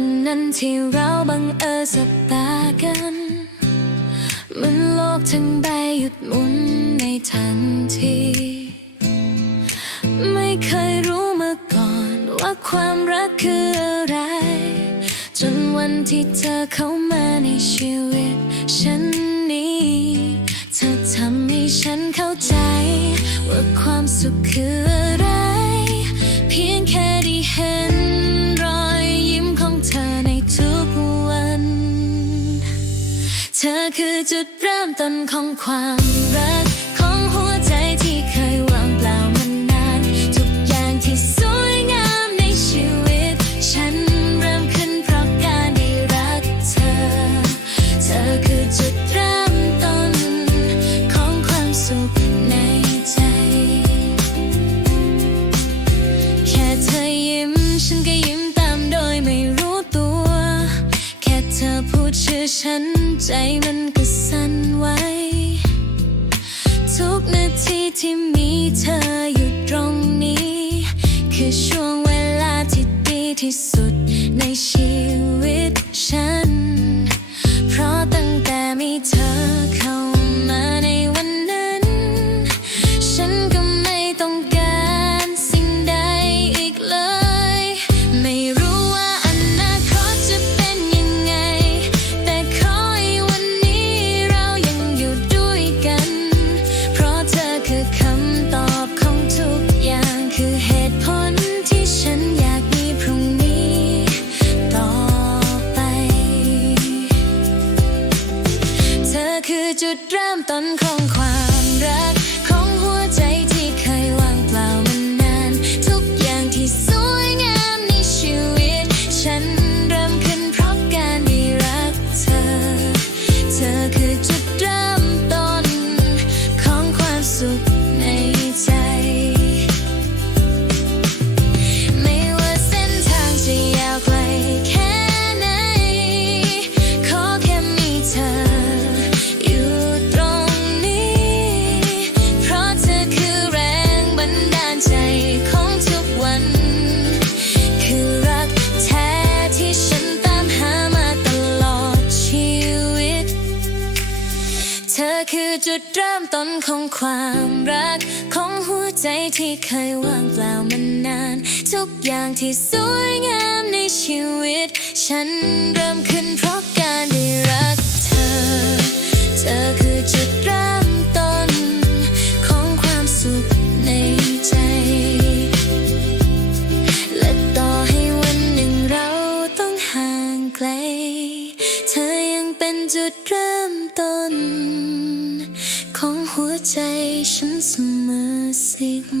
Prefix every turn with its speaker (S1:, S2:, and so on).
S1: วันนั้นที่เราบังเอิญสบตากันเหมันโลกทั้งใบหยุดหมุนในทันที ไม่เคยรู้มาก่อนว่าความรักคืออะไร จนวันที่เธอเข้ามาในชีวิต ฉันนี้เธอทำให้ฉันเข้าใจ ว่าความสุขคืออะไร เพียงแค่ คือจุดเริ่มต้นของความรัก ของหัวใจที่เคยว่างเปล่ามานาน ทุกอย่างที่สวยงามในชีวิต ฉันเริ่มขึ้นเพราะการได้รักเธอ เธอคือจุดเริ่มต้น ของความสุขในใจ แค่เธอยิ้มฉันก็ยิ้มตามโดยไม่รู้ตัว แค่เธอพูดชื่อฉันใจมัน ที่มีเธออยู่ตรงนี้ คือช่วงเวลาที่ดีที่สุดในชีวิตฉัน จุดเริ่มต้นของความ ดเริ่มต้นของความรัก ของหัวใจที่เคยว่างเปล่ามานาน ทุกอย่างที่สวยงามในชีวิต ฉันเริ่มขึ้นเพราะการได้รักเธอ เธอคือจุดเริ่มต้น ของความสุขในใจ และต่อให้วันหนึ่งเราต้องห่างไกล เธอยังเป็นจุดเริ่มต้น ใจฉันเสมอสิ่ง